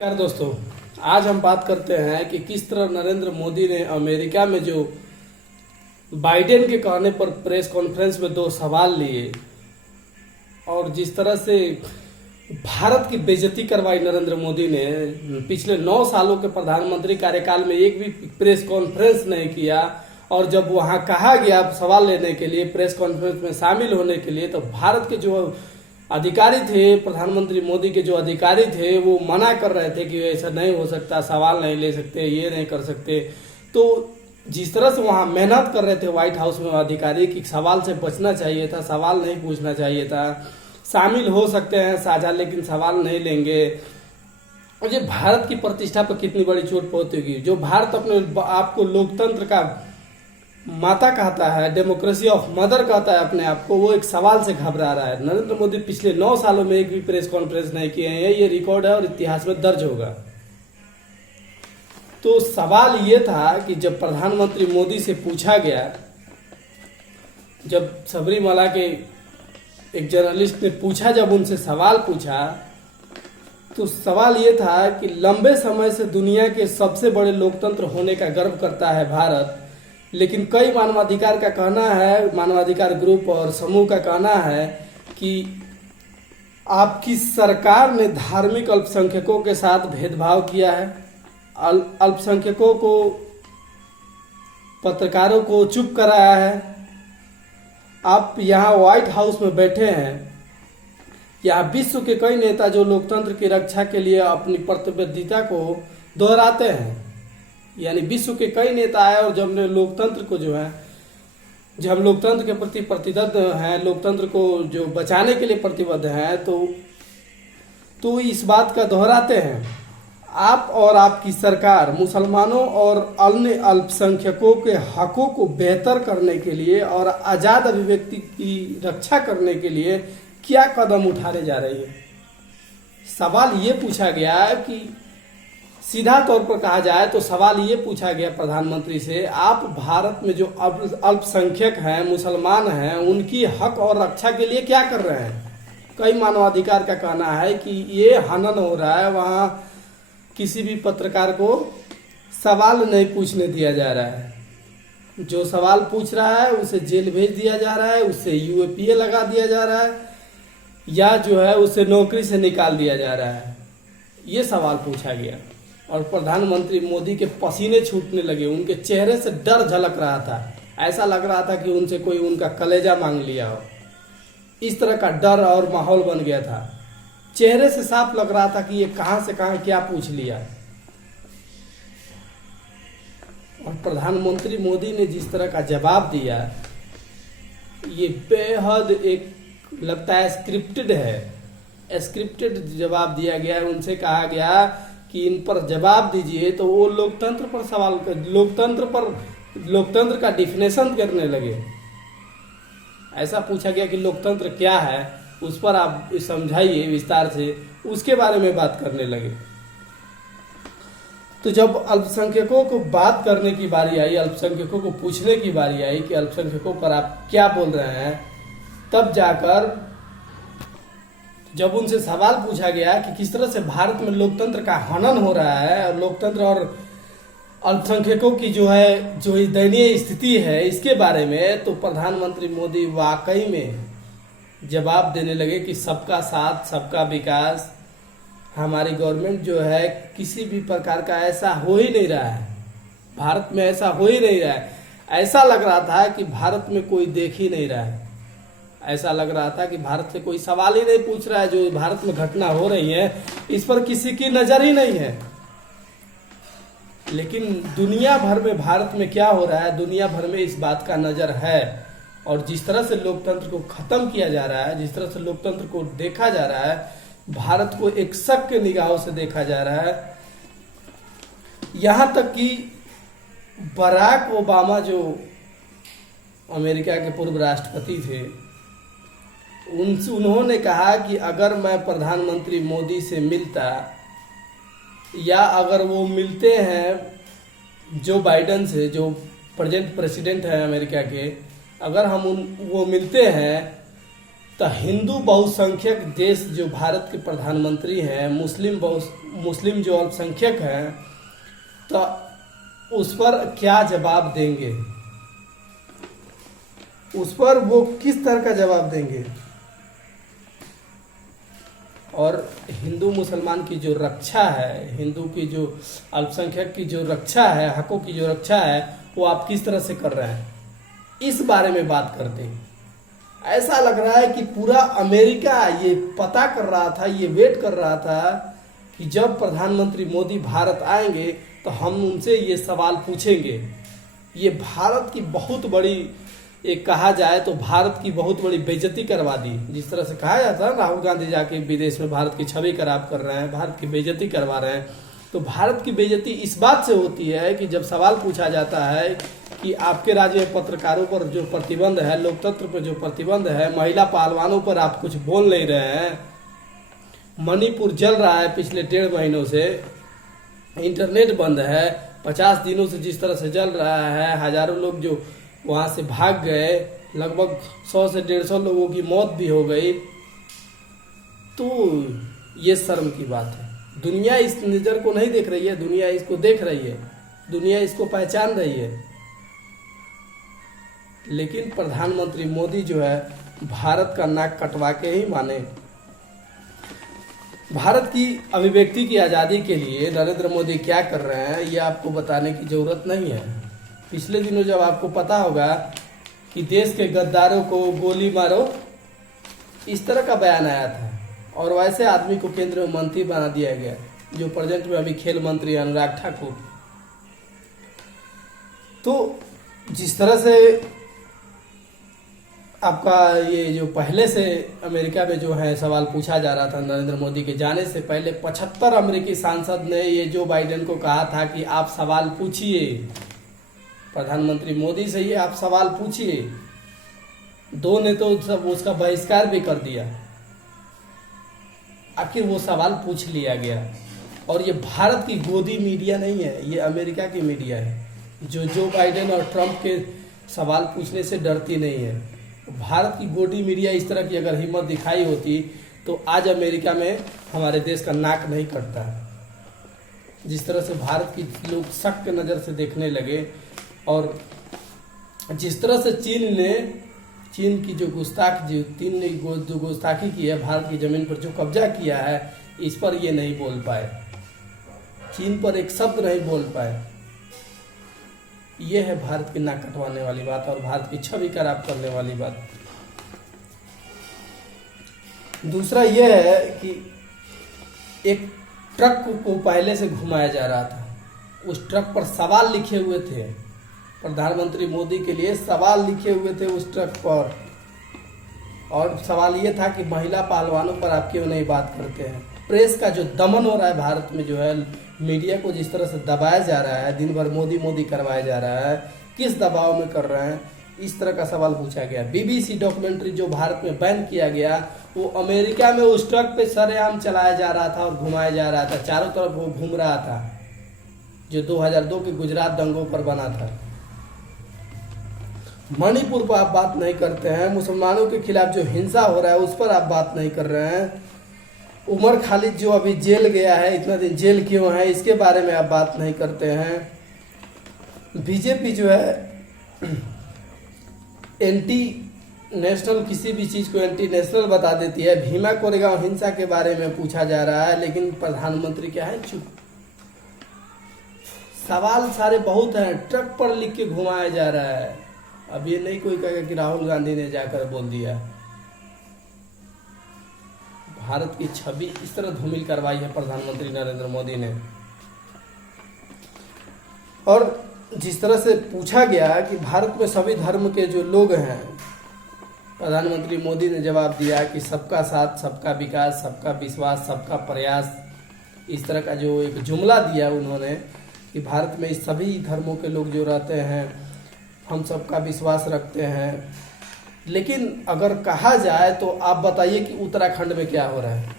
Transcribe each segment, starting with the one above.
नमस्कार दोस्तों। आज हम बात करते हैं कि किस तरह नरेंद्र मोदी ने अमेरिका में जो बाइडेन के कहने पर प्रेस कॉन्फ्रेंस में दो सवाल लिए और जिस तरह से भारत की बेइज्जती करवाई नरेंद्र मोदी ने। पिछले 9 सालों के प्रधानमंत्री कार्यकाल में एक भी प्रेस कॉन्फ्रेंस नहीं किया और जब वहां कहा गया सवाल लेने के लिए, प्रेस कॉन्फ्रेंस में शामिल होने के लिए, तो भारत के जो अधिकारी थे, प्रधानमंत्री मोदी के जो अधिकारी थे, वो मना कर रहे थे कि ऐसा नहीं हो सकता, सवाल नहीं ले सकते, ये नहीं कर सकते। तो जिस तरह से वहां मेहनत कर रहे थे व्हाइट हाउस में अधिकारी कि सवाल से बचना चाहिए था, सवाल नहीं पूछना चाहिए था, शामिल हो सकते हैं साझा लेकिन सवाल नहीं लेंगे। और ये भारत की प्रतिष्ठा पर कितनी बड़ी चोट पहुंचेगी। जो भारत अपने आप को लोकतंत्र का माता कहता है, डेमोक्रेसी ऑफ मदर कहता है अपने आप को, वो एक सवाल से घबरा रहा है। नरेंद्र मोदी पिछले 9 सालों में एक भी प्रेस कॉन्फ्रेंस नहीं किए हैं, ये रिकॉर्ड है और इतिहास में दर्ज होगा। तो सवाल ये था कि जब प्रधानमंत्री मोदी से पूछा गया, जब सबरीमाला के एक जर्नलिस्ट ने पूछा, जब उनसे सवाल पूछा, तो सवाल ये था कि लंबे समय से दुनिया के सबसे बड़े लोकतंत्र होने का गर्व करता है भारत, लेकिन कई मानवाधिकार का कहना है, मानवाधिकार ग्रुप और समूह का कहना है कि आपकी सरकार ने धार्मिक अल्पसंख्यकों के साथ भेदभाव किया है, अल्पसंख्यकों को, पत्रकारों को चुप कराया है। आप यहाँ व्हाइट हाउस में बैठे हैं, यहाँ विश्व के कई नेता जो लोकतंत्र की रक्षा के लिए अपनी प्रतिबद्धता को दोहराते हैं, यानी विश्व के कई नेता आए और जब लोकतंत्र को जो है, जब हम लोकतंत्र के प्रति प्रतिबद्ध हैं, लोकतंत्र को जो बचाने के लिए प्रतिबद्ध हैं, तो इस बात का दोहराते हैं। आप और आपकी सरकार मुसलमानों और अन्य अल्पसंख्यकों के हकों को बेहतर करने के लिए और आज़ाद अभिव्यक्ति की रक्षा करने के लिए क्या कदम उठाने जा रही है। सवाल ये पूछा गया कि सीधा तौर पर कहा जाए तो सवाल ये पूछा गया प्रधानमंत्री से, आप भारत में जो अल्पसंख्यक हैं, मुसलमान हैं, उनकी हक और रक्षा के लिए क्या कर रहे हैं। कई मानवाधिकार का कहना है कि ये हनन हो रहा है, वहाँ किसी भी पत्रकार को सवाल नहीं पूछने दिया जा रहा है, जो सवाल पूछ रहा है उसे जेल भेज दिया जा रहा है, उससे यूएपीए लगा दिया जा रहा है, या जो है उसे नौकरी से निकाल दिया जा रहा है। ये सवाल पूछा गया और प्रधानमंत्री मोदी के पसीने छूटने लगे, उनके चेहरे से डर झलक रहा था, ऐसा लग रहा था कि उनसे कोई उनका कलेजा मांग लिया हो। इस तरह का डर और माहौल बन गया था, चेहरे से साफ लग रहा था कि ये कहां से कहां क्या पूछ लिया। और प्रधानमंत्री मोदी ने जिस तरह का जवाब दिया, ये बेहद एक लगता है स्क्रिप्टेड है, स्क्रिप्टेड जवाब दिया गया है। उनसे कहा गया कि इन पर जवाब दीजिए, तो वो लोकतंत्र पर सवाल कर, लोकतंत्र का डिफिनेशन करने लगे। ऐसा पूछा गया कि लोकतंत्र क्या है, उस पर आप समझाइए विस्तार से, उसके बारे में बात करने लगे। तो जब अल्पसंख्यकों को बात करने की बारी आई, अल्पसंख्यकों को पूछने की बारी आई कि अल्पसंख्यकों पर आप क्या बोल रहे हैं, तब जाकर जब उनसे सवाल पूछा गया कि किस तरह से भारत में लोकतंत्र का हनन हो रहा है और लोकतंत्र और अल्पसंख्यकों की जो दयनीय स्थिति है, इसके बारे में, तो प्रधानमंत्री मोदी वाकई में जवाब देने लगे कि सबका साथ सबका विकास, हमारी गवर्नमेंट जो है किसी भी प्रकार का ऐसा हो ही नहीं रहा है, भारत में ऐसा हो ही नहीं रहा है। ऐसा लग रहा था कि भारत में कोई देख ही नहीं रहा है, ऐसा लग रहा था कि भारत से कोई सवाल ही नहीं पूछ रहा है। जो भारत में घटना हो रही है इस पर किसी की नजर ही नहीं है। लेकिन दुनिया भर में भारत में क्या हो रहा है, दुनिया भर में इस बात का नजर है। और जिस तरह से लोकतंत्र को खत्म किया जा रहा है, जिस तरह से लोकतंत्र को देखा जा रहा है, भारत को एक शक के निगाहों से देखा जा रहा है। यहां तक कि बराक ओबामा जो अमेरिका के पूर्व राष्ट्रपति थे, उन्होंने कहा कि अगर मैं प्रधानमंत्री मोदी से मिलता, या अगर वो मिलते हैं जो बाइडेन से, जो प्रेजेंट प्रेसिडेंट है अमेरिका के, अगर वो मिलते हैं तो हिंदू बहुसंख्यक देश जो भारत के प्रधानमंत्री हैं, मुस्लिम जो अल्पसंख्यक हैं, तो उस पर क्या जवाब देंगे, उस पर वो किस तरह का जवाब देंगे। और हिंदू मुसलमान की जो रक्षा है, हिंदू की जो अल्पसंख्यक की जो रक्षा है, हकों की जो रक्षा है, वो आप किस तरह से कर रहे हैं, इस बारे में बात करते हैं। ऐसा लग रहा है कि पूरा अमेरिका ये पता कर रहा था, ये वेट कर रहा था कि जब प्रधानमंत्री मोदी भारत आएंगे तो हम उनसे ये सवाल पूछेंगे। ये भारत की बहुत बड़ी, एक कहा जाए तो भारत की बहुत बड़ी बेइज्जती करवा दी। जिस तरह से कहा जाता है राहुल गांधी जाके विदेश में भारत की छवि खराब कर रहे हैं, भारत की बेइज्जती करवा रहे हैं, तो भारत की बेइज्जती इस बात से होती है कि जब सवाल पूछा जाता है कि आपके राज्य में पत्रकारों पर जो प्रतिबंध है, लोकतंत्र पर जो प्रतिबंध है, महिला पहलवानों पर आप कुछ बोल नहीं रहे हैं, मणिपुर जल रहा है पिछले 1.5 महीनों से, इंटरनेट बंद है, 50 दिनों से जिस तरह से जल रहा है, हजारों लोग जो वहां से भाग गए, लगभग 100 से 150 लोगों की मौत भी हो गई, तो ये शर्म की बात है। दुनिया इस नजर को नहीं देख रही है, दुनिया इसको देख रही है, दुनिया इसको पहचान रही है, लेकिन प्रधानमंत्री मोदी जो है भारत का नाक कटवा के ही माने। भारत की अभिव्यक्ति की आज़ादी के लिए नरेंद्र मोदी क्या कर रहे हैं, ये आपको बताने की जरूरत नहीं है। पिछले दिनों जब आपको पता होगा कि देश के गद्दारों को गोली मारो, इस तरह का बयान आया था, और वैसे आदमी को केंद्र में मंत्री बना दिया गया, जो प्रेजेंट में अभी खेल मंत्री अनुराग ठाकुर। तो जिस तरह से आपका ये जो पहले से अमेरिका में जो है सवाल पूछा जा रहा था, नरेंद्र मोदी के जाने से पहले 75 अमेरिकी सांसद ने ये जो बाइडेन को कहा था कि आप सवाल पूछिए, प्रधानमंत्री मोदी से ही आप सवाल पूछिए। 2 ने तो सब उसका बहिष्कार भी कर दिया, आखिर वो सवाल पूछ लिया गया। और ये भारत की गोदी मीडिया नहीं है, ये अमेरिका की मीडिया है, जो बाइडेन और ट्रंप के सवाल पूछने से डरती नहीं है। भारत की गोदी मीडिया इस तरह की अगर हिम्मत दिखाई होती तो आज अमेरिका में हमारे देश का नाक नहीं कटता। जिस तरह से भारत की लोग सख्त नज़र से देखने लगे, और जिस तरह से चीन की जो गुस्ताखी की है, भारत की जमीन पर जो कब्जा किया है, इस पर ये नहीं बोल पाए, चीन पर एक शब्द नहीं बोल पाए। ये है भारत की नाक कटवाने वाली बात और भारत की छवि खराब करने वाली बात। दूसरा यह है कि एक ट्रक को पहले से घुमाया जा रहा था, उस ट्रक पर सवाल लिखे हुए थे, प्रधानमंत्री मोदी के लिए सवाल लिखे हुए थे उस ट्रक पर, और सवाल ये था कि महिला पहलवानों पर आप क्यों नहीं बात करते हैं। प्रेस का जो दमन हो रहा है भारत में, जो है मीडिया को जिस तरह से दबाया जा रहा है, दिन भर मोदी मोदी करवाया जा रहा है, किस दबाव में कर रहे हैं, इस तरह का सवाल पूछा गया। बीबीसी डॉक्यूमेंट्री जो भारत में बैन किया गया, वो अमेरिका में उस ट्रक पे सरेआम चलाया जा रहा था और घुमाया जा रहा था, चारों तरफ वो घूम रहा था, जो 2002 के गुजरात दंगों पर बना था। मणिपुर पर आप बात नहीं करते हैं, मुसलमानों के खिलाफ जो हिंसा हो रहा है उस पर आप बात नहीं कर रहे हैं, उमर खालिद जो अभी जेल गया है, इतना दिन जेल क्यों है, इसके बारे में आप बात नहीं करते हैं। बीजेपी जो है एंटी नेशनल, किसी भी चीज को एंटी नेशनल बता देती है। भीमा कोरेगांव हिंसा के बारे में पूछा जा रहा है, लेकिन प्रधानमंत्री क्या है, चुप। सवाल सारे बहुत हैं, ट्रक पर लिख के घुमाया जा रहा है। अब ये नहीं कोई कहेगा कि राहुल गांधी ने जाकर बोल दिया। भारत की छवि इस तरह धूमिल करवाई है प्रधानमंत्री नरेंद्र मोदी ने। और जिस तरह से पूछा गया कि भारत में सभी धर्म के जो लोग हैं, प्रधानमंत्री मोदी ने जवाब दिया कि सबका साथ, सबका विकास, सबका विश्वास, सबका प्रयास, इस तरह का जो एक जुमला दिया उन्होंने कि भारत में इस सभी धर्मों के लोग जो रहते हैं, हम सबका विश्वास रखते हैं। लेकिन अगर कहा जाए तो आप बताइए कि उत्तराखंड में क्या हो रहा है।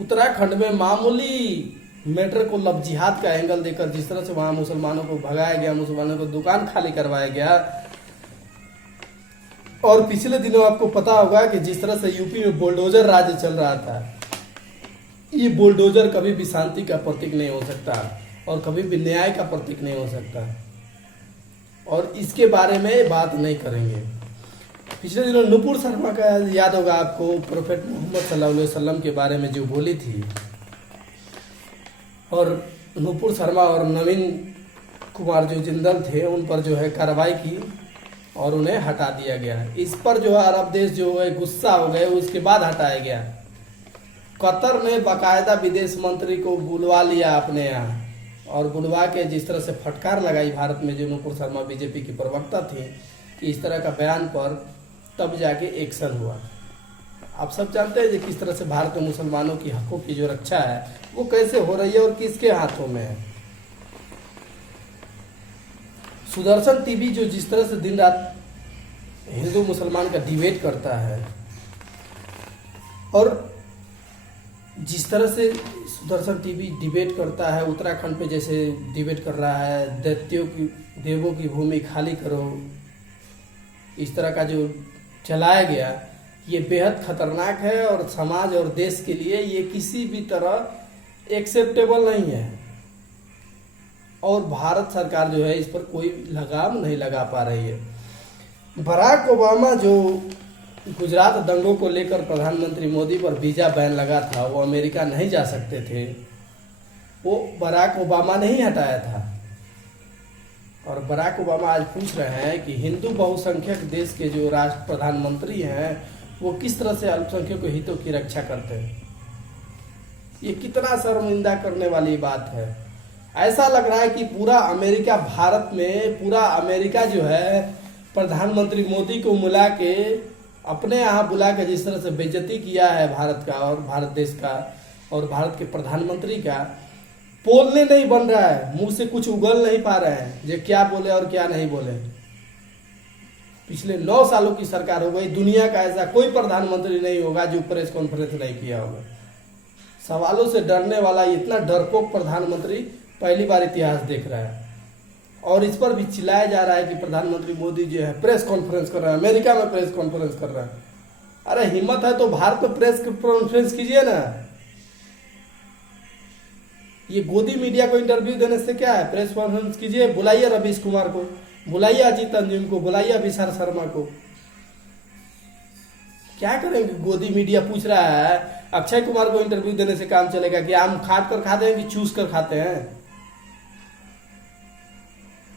उत्तराखंड में मामूली मैटर को लव जिहाद का एंगल देकर जिस तरह से वहां मुसलमानों को भगाया गया, मुसलमानों को दुकान खाली करवाया गया, और पिछले दिनों आपको पता होगा कि जिस तरह से यूपी में बुलडोजर राज्य चल रहा था, ये बुलडोजर कभी भी शांति का प्रतीक नहीं हो सकता और कभी भी न्याय का प्रतीक नहीं हो सकता, और इसके बारे में बात नहीं करेंगे। पिछले दिनों नुपुर शर्मा का याद होगा आपको, प्रोफेट मोहम्मद सल्लल्लाहु अलैहि वसल्लम के बारे में जो बोली थी, और नुपुर शर्मा और नवीन कुमार जो जिंदल थे उन पर जो है कार्रवाई की और उन्हें हटा दिया गया। इस पर जो है अरब देश जो है गुस्सा हो गए, उसके बाद हटाया गया। कतर ने बाकायदा विदेश मंत्री को बुलवा लिया अपने यहाँ, और बुलवा के जिस तरह से फटकार लगाई भारत में, जो नुपुर शर्मा बीजेपी की प्रवक्ता थी, कि इस तरह का बयान पर तब जाके एक्शन हुआ। आप सब जानते हैं कि किस तरह से भारत में मुसलमानों की हकों की जो रक्षा है वो कैसे हो रही है और किसके हाथों में है। सुदर्शन टीवी जो जिस तरह से दिन रात हिंदू मुसलमान का डिबेट करता है, और जिस तरह से सुदर्शन टीवी डिबेट करता है, उत्तराखंड पे जैसे डिबेट कर रहा है, देवों की भूमि खाली करो, इस तरह का जो चलाया गया, ये बेहद खतरनाक है और समाज और देश के लिए ये किसी भी तरह एक्सेप्टेबल नहीं है। और भारत सरकार जो है इस पर कोई लगाम नहीं लगा पा रही है। बराक ओबामा जो गुजरात दंगों को लेकर प्रधानमंत्री मोदी पर वीजा बैन लगा था, वो अमेरिका नहीं जा सकते थे, वो बराक ओबामा ने ही हटाया था। और बराक ओबामा आज पूछ रहे हैं कि हिंदू बहुसंख्यक देश के जो राष्ट्र प्रधानमंत्री हैं वो किस तरह से अल्पसंख्यक हितों की रक्षा करते हैं। ये कितना शर्मिंदा करने वाली बात है। ऐसा लग रहा है कि पूरा अमेरिका, भारत में पूरा अमेरिका जो है प्रधानमंत्री मोदी को बुला के, अपने यहाँ बुला के जिस तरह से बेइज्जती किया है भारत का और भारत देश का और भारत के प्रधानमंत्री का, बोलने नहीं बन रहा है, मुंह से कुछ उगल नहीं पा रहे हैं जो क्या बोले और क्या नहीं बोले। पिछले 9 सालों की सरकार हो गई, दुनिया का ऐसा कोई प्रधानमंत्री नहीं होगा जो प्रेस कॉन्फ्रेंस नहीं किया होगा। सवालों से डरने वाला इतना डरपोक प्रधानमंत्री पहली बार इतिहास देख रहा है। और इस पर भी चिल्लाया जा रहा है कि प्रधानमंत्री मोदी जो है प्रेस कॉन्फ्रेंस कर रहा है, अमेरिका में प्रेस कॉन्फ्रेंस कर रहा है। अरे हिम्मत है तो भारत में प्रेस कॉन्फ्रेंस कीजिए ना। ये गोदी मीडिया को इंटरव्यू देने से क्या है, प्रेस कॉन्फ्रेंस कीजिए, बुलाइए रवीश कुमार को, बुलाइए अजीत अंजुम को, बुलाइए अभिषेक शर्मा को। क्या करेंगे? गोदी मीडिया पूछ रहा है, अक्षय कुमार को इंटरव्यू देने से काम चलेगा कि आम काट कर खाते हैं कि चूस कर खाते हैं?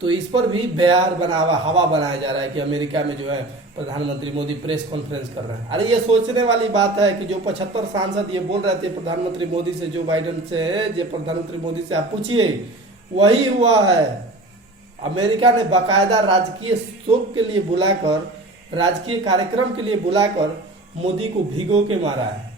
तो इस पर भी बयार हवा बनाया जा रहा है कि अमेरिका में जो है प्रधानमंत्री मोदी प्रेस कॉन्फ्रेंस कर रहे हैं। अरे ये सोचने वाली बात है कि जो 75 सांसद ये बोल रहे थे प्रधानमंत्री मोदी से, जो बाइडेन से, जो प्रधानमंत्री मोदी से आप पूछिए, वही हुआ है। अमेरिका ने बाकायदा राजकीय शोक के लिए बुलाकर, राजकीय कार्यक्रम के लिए बुलाकर मोदी को भिगो के मारा है।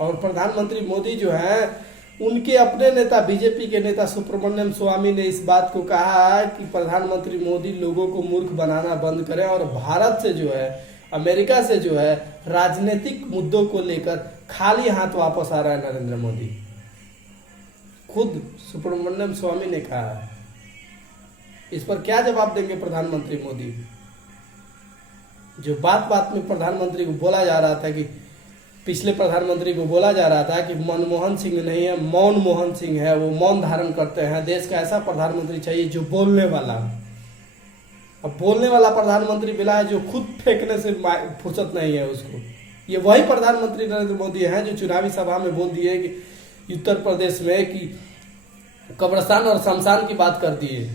और प्रधानमंत्री मोदी जो है, उनके अपने नेता, बीजेपी के नेता सुब्रमण्यम स्वामी ने इस बात को कहा है कि प्रधानमंत्री मोदी लोगों को मूर्ख बनाना बंद करें और भारत से जो है, अमेरिका से जो है, राजनीतिक मुद्दों को लेकर खाली हाथ वापस आ रहा है नरेंद्र मोदी। खुद सुब्रमण्यम स्वामी ने कहा है। इस पर क्या जवाब देंगे प्रधानमंत्री मोदी? जो बात बात में प्रधानमंत्री को बोला जा रहा था कि, पिछले प्रधानमंत्री को बोला जा रहा था कि मनमोहन सिंह नहीं है, मौन मोहन सिंह है, वो मौन धारण करते हैं, देश का ऐसा प्रधानमंत्री चाहिए जो बोलने वाला। अब बोलने वाला प्रधानमंत्री मिला है जो खुद फेंकने से फुर्सत नहीं है उसको। ये वही प्रधानमंत्री नरेंद्र मोदी हैं जो चुनावी सभा में बोल दिए कि उत्तर प्रदेश में कि कब्रिस्तान और शमशान की बात कर दिए,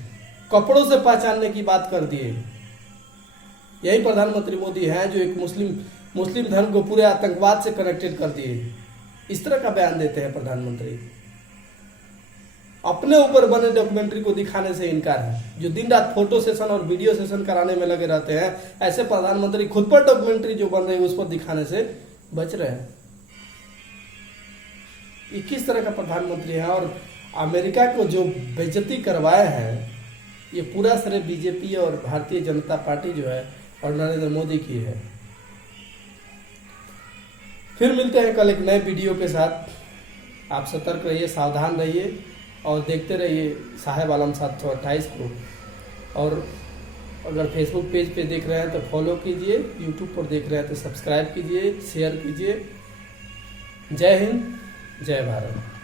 कपड़ों से पहचानने की बात कर दिए। यही प्रधानमंत्री मोदी हैं जो एक मुस्लिम धर्म को पूरे आतंकवाद से कनेक्टेड कर दिए। इस तरह का बयान देते हैं प्रधानमंत्री। अपने ऊपर बने डॉक्यूमेंट्री को दिखाने से इनकार है, जो दिन रात फोटो सेशन और वीडियो सेशन कराने में लगे रहते हैं। ऐसे प्रधानमंत्री खुद पर डॉक्यूमेंट्री जो बन रही है उस पर दिखाने से बच रहे हैं। ये किस तरह का प्रधानमंत्री है? और अमेरिका को जो बेइज्जती करवाए हैं, ये पूरा श्रेय बीजेपी और भारतीय जनता पार्टी जो है और नरेंद्र मोदी की है। फिर मिलते हैं कल एक नए वीडियो के साथ। आप सतर्क रहिए, सावधान रहिए और देखते रहिए साहेब आलम 728 को। और अगर फेसबुक पेज पे देख रहे हैं तो फॉलो कीजिए, यूट्यूब पर देख रहे हैं तो सब्सक्राइब कीजिए, शेयर कीजिए। जय हिंद, जय भारत।